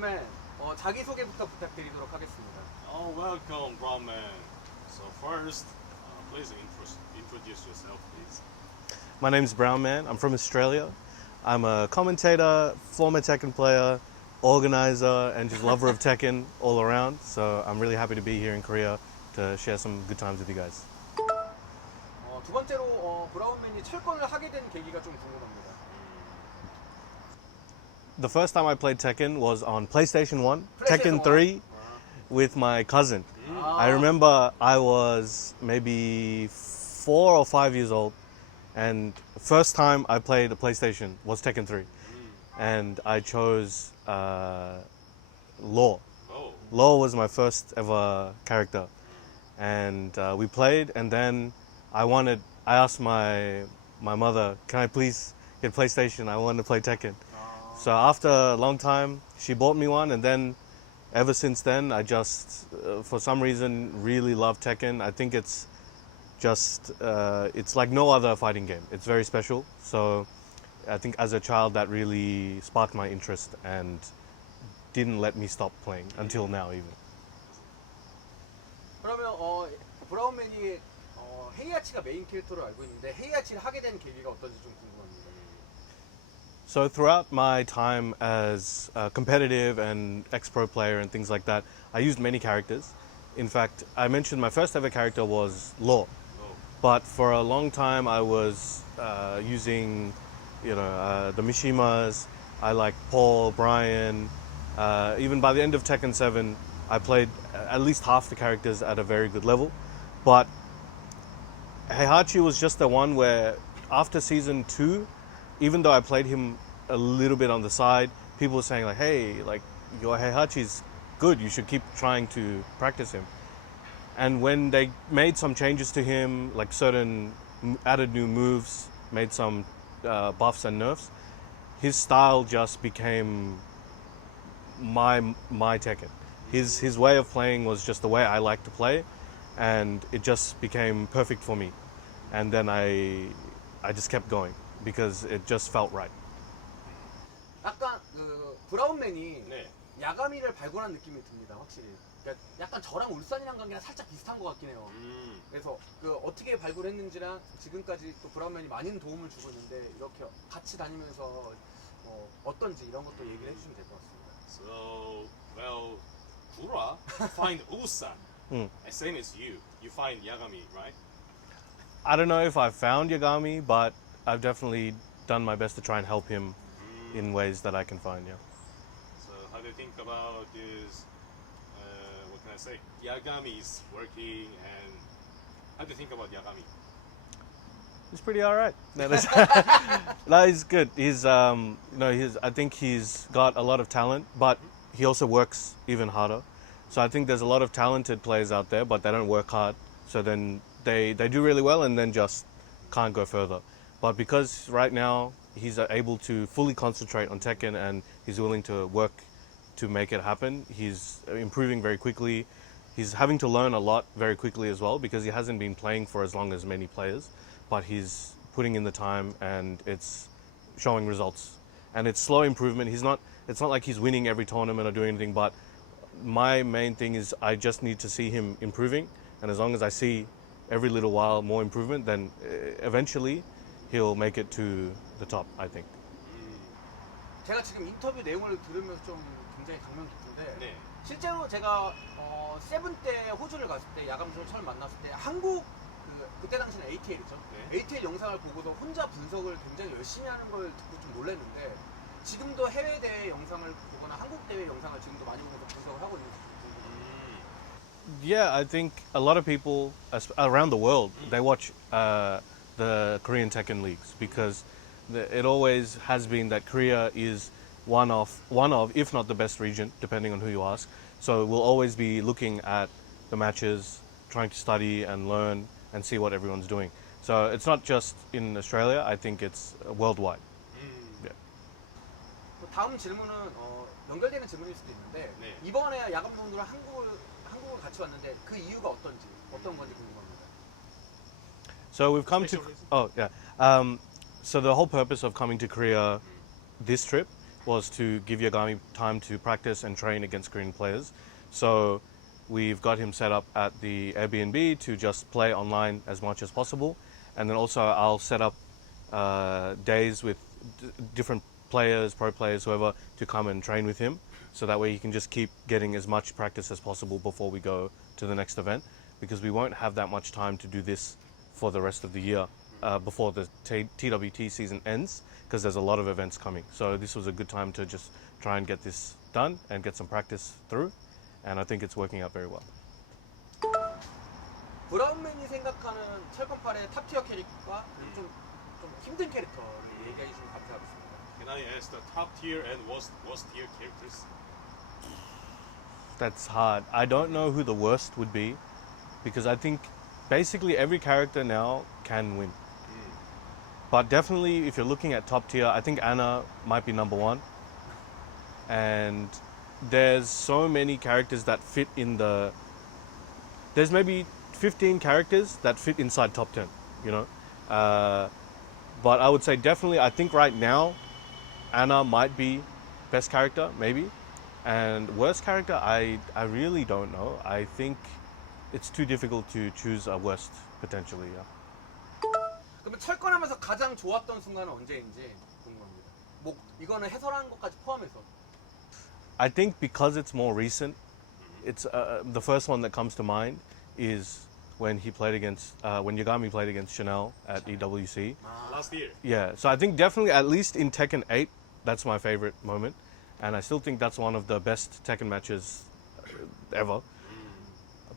브라운맨 자기 소개부터 부탁드리도록 하겠습니다. Oh, welcome, Brown Man. So first, please introduce yourself, please. My name's Brown Man. I'm from Australia. I'm a commentator, former Tekken player, organizer, and just lover of Tekken all around. So I'm really happy to be here in Korea to share some good times with you guys. 두 번째로 브라운맨이 철권을 하게 된 계기가 좀 궁금합니다. The first time I played Tekken was on PlayStation 1, PlayStation Tekken 3 with my cousin. I remember I was maybe 4 or 5 years old, and first time I played a PlayStation was Tekken 3. And I chose Law. Oh, Law was my first ever character. And we played, and then I asked my mother, can I please get PlayStation? I want to play Tekken. So after a long time, she bought me one, and then ever since then, I just, for some reason, really love Tekken. I think it's just, it's like no other fighting game. It's very special. So I think as a child, that really sparked my interest and didn't let me stop playing until now even. 그러면 브라운맨이 헤이아치가 메인 캐릭터로 알고 있는데 헤이아치를 하게 된 계기가 어떤지 좀 궁금합니다. So throughout my time as a competitive and ex-pro player and things like that, I used many characters. In fact, I mentioned my first ever character was Law. But for a long time, I was using, the Mishimas. I like Paul, Brian. Even by the end of Tekken 7, I played at least half the characters at a very good level. But Heihachi was just the one where, after season 2, even though I played him a little bit on the side, people were saying like, "Hey, like your Heihachi's good. You should keep trying to practice him." And when they made some changes to him, like added new moves, made some buffs and nerfs, his style just became my Tekken. His way of playing was just the way I like to play, and it just became perfect for me. And then I just kept going because it just felt right. 약간 그 브라운맨이 네. 야가미를 발굴한 느낌이 듭니다, 확실히. 그러니까 약간 저랑 울산이랑 관계랑 살짝 비슷한 것 같긴 해요. 그래서 그 어떻게 발굴했는지랑 지금까지 또 브라운맨이 많은 도움을 주고 있는데 이렇게 같이 다니면서 어떤지 이런 것도 얘기를 해주시면 될 것 같습니다. So, well, Kura find Ulsan. Same as you. You find Yagami, right? I don't know if I found Yagami, but I've definitely done my best to try and help him in ways that I can find. Yeah. So, how do you think about this? What can I say? Yagami is working, and how do you think about Yagami? He's pretty all right. No, he's good. He's I think he's got a lot of talent, but he also works even harder. So I think there's a lot of talented players out there, but they don't work hard. So then they do really well and then just can't go further. But because right now he's able to fully concentrate on Tekken and he's willing to work to make it happen, he's improving very quickly. He's having to learn a lot very quickly as well because he hasn't been playing for as long as many players, but he's putting in the time and it's showing results. And it's slow improvement. It's not like he's winning every tournament or doing anything, but my main thing is I just need to see him improving, and as long as I see every little while more improvement, then eventually he'll make it to the top, I think. 제가 지금 인터뷰 내용을 들으면서 좀 굉장히 감명 깊은데 네. 실제로 제가 세븐 때 호주를 갔을 때 야감수를 처음 만났을 때 한국 그때 당시는 ATL이죠. 네. ATL 영상을 보고서 혼자 분석을 굉장히 열심히 하는 걸 듣고 좀 놀랐는데 지금도 해외 대회 영상을 보거나 한국 대회 영상을 지금도 많이 보면서 분석을 하고 있는지 궁금합니다. Yeah, I think a lot of people around the world, they watch the Korean Tekken leagues because it always has been that Korea is one of, if not the best region, depending on who you ask. So we'll always be looking at the matches, trying to study and learn and see what everyone's doing. So it's not just in Australia, I think it's worldwide. Yeah. 다음 질문은 연결되는 질문일 수도 있는데 네. 이번에 야간 분들은 한국을 같이 왔는데 그 이유가 어떤 건지 궁금합니다. So we've come to. Special reason? Oh yeah. So the whole purpose of coming to Korea this trip was to give Yagami time to practice and train against Korean players. So we've got him set up at the Airbnb to just play online as much as possible. And then also I'll set up days with different players, pro players, whoever, to come and train with him. So that way he can just keep getting as much practice as possible before we go to the next event. Because we won't have that much time to do this for the rest of the year before the TWT season ends, because there's a lot of events coming. So this was a good time to just try and get this done and get some practice through. And I think it's working out very well. 브라운맨이 생각하는 철권팔의 탑티어 캐릭터와 좀 힘든 캐릭터를 얘기해 주시면 감사하겠습니다. Can I ask the top tier and worst tier characters? That's hard. I don't know who the worst would be, because I think basically every character now can win. But definitely, if you're looking at top tier, I think Anna might be number one. And there's so many characters that fit in the... There's maybe 15 characters that fit inside top 10, you know? But I would say definitely, I think right now, Anna might be best character, maybe. And worst character, I really don't know. I think it's too difficult to choose a worst, potentially, yeah. 그러면 철권하면서 가장 좋았던 순간은 언제인지 궁금합니다. 뭐 이거는 해설하는 것까지 포함해서. I think because it's more recent, it's the first one that comes to mind is when he played against when Yagami played against Chanel at EWC. Last year. Yeah, so I think definitely at least in Tekken 8, that's my favorite moment, and I still think that's one of the best Tekken matches ever.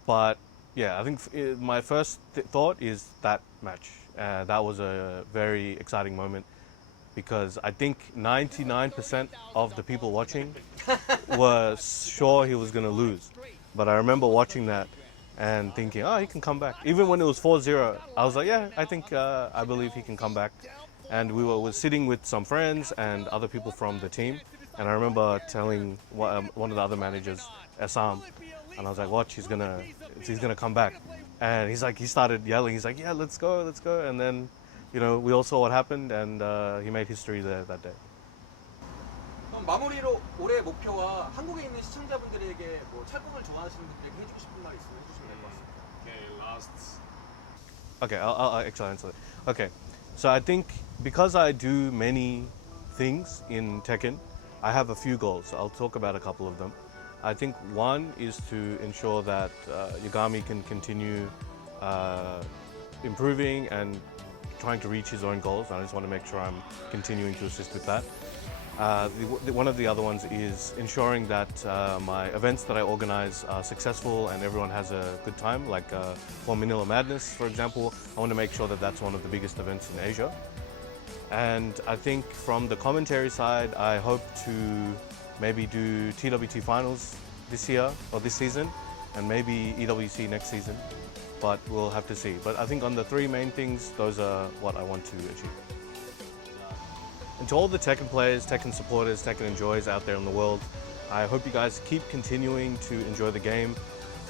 But yeah, I think my first thought is that match. That was a very exciting moment because I think 99% of the people watching were sure he was going to lose. But I remember watching that and thinking, oh, he can come back. Even when it was 4-0, I was like, yeah, I believe he can come back. And we were sitting with some friends and other people from the team. And I remember telling one of the other managers, Assam, and I was like, watch, he's gonna come back. And he started yelling. He's like, yeah, let's go. And then, you know, we all saw what happened, and he made history there that day. 그럼 마무리로 올해 목표와 한국에 있는 시청자분들에게 뭐 철권을 좋아하시는 분들에게 해주고 싶은 말 있으면 해주시면 될 것 같습니다. Okay, last. Okay, I'll actually answer it. Okay, so I think because I do many things in Tekken, I have a few goals. So I'll talk about a couple of them. I think one is to ensure that Yagami can continue improving and trying to reach his own goals. I just want to make sure I'm continuing to assist with that. One of the other ones is ensuring that my events that I organize are successful and everyone has a good time, like for Manila Madness, for example. I want to make sure that that's one of the biggest events in Asia. And I think from the commentary side, I hope to maybe do TWT finals this year or this season, and maybe EWC next season, but we'll have to see. But I think on the three main things, those are what I want to achieve. And to all the Tekken players, Tekken supporters, Tekken enjoyers out there in the world, I hope you guys keep continuing to enjoy the game.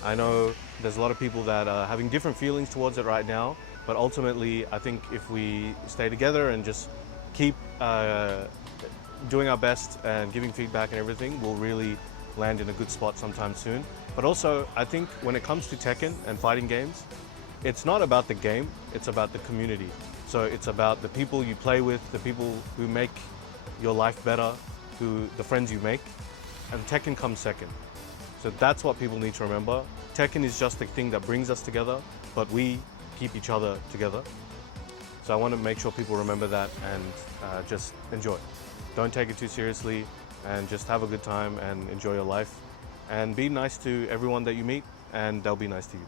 I know there's a lot of people that are having different feelings towards it right now, but ultimately I think if we stay together and just keep doing our best and giving feedback and everything, we'll really land in a good spot sometime soon. But also, I think when it comes to Tekken and fighting games, it's not about the game, it's about the community. So it's about the people you play with, the people who make your life better, the friends you make, and Tekken comes second. So that's what people need to remember. Tekken is just the thing that brings us together, but we keep each other together. So I want to make sure people remember that and just enjoy. Don't take it too seriously and just have a good time and enjoy your life. And be nice to everyone that you meet, and they'll be nice to you.